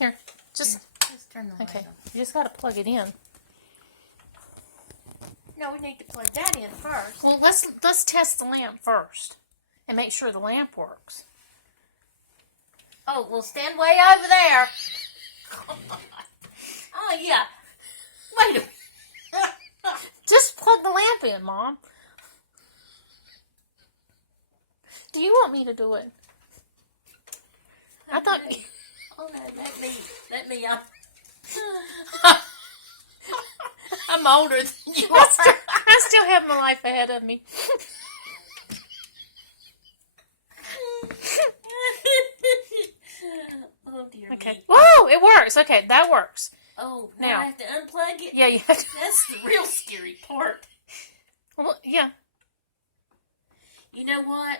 Here, just turn the light okay. on. You just got to plug it in. No, we need to plug that in first. Well, let's test the lamp first and make sure the lamp works. Oh, we'll stand way over there. Oh, yeah. Wait a minute. Just plug the lamp in, Mom. Do you want me to do it? I thought. Oh no, let me. I'm older than you are. I still have my life ahead of me. Oh dear Okay. me. Whoa! It works. Okay, that works. Oh, Now. now I have to unplug it? Yeah, you have to. That's the real scary part. Well, yeah. You know what?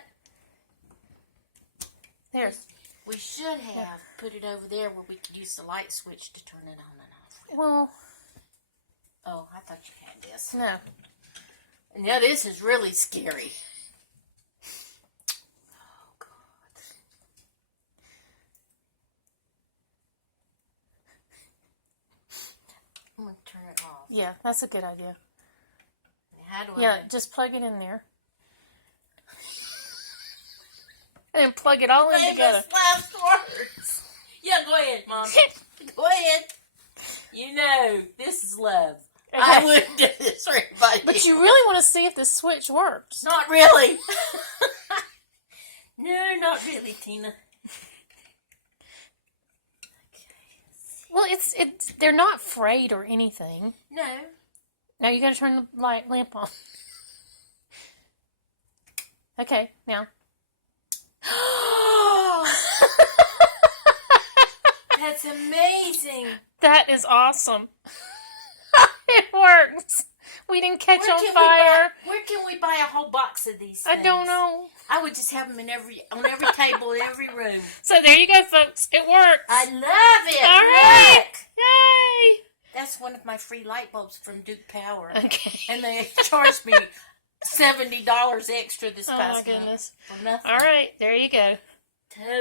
There's. We should have put it over there where we could use the light switch to turn it on and off. Well, Oh, I thought you had this. no. Now this is really scary. Oh, God. I'm going to turn it off. Yeah, that's a good idea. How do I... Yeah, just plug it in there. And plug it all in together. Famous last words. Yeah, go ahead, Mom. Go ahead. You know, this is love. Okay. I wouldn't do this for anybody. But you really want to see if this switch works. Not really. No, not really, Tina. Well, it's they're not frayed or anything. No. Now you got to turn the lamp on. Okay, now. That's amazing. That is awesome. It works. We didn't catch on Where fire. can we buy a whole box of these I things? don't know. I would just have them on every table in every room. So there you go, folks. It works. I love it. All right. Look. Yay. That's one of my free light bulbs from Duke Power. Okay. And they charged me $70 extra this Oh past my month goodness. for nothing. All right. There you go.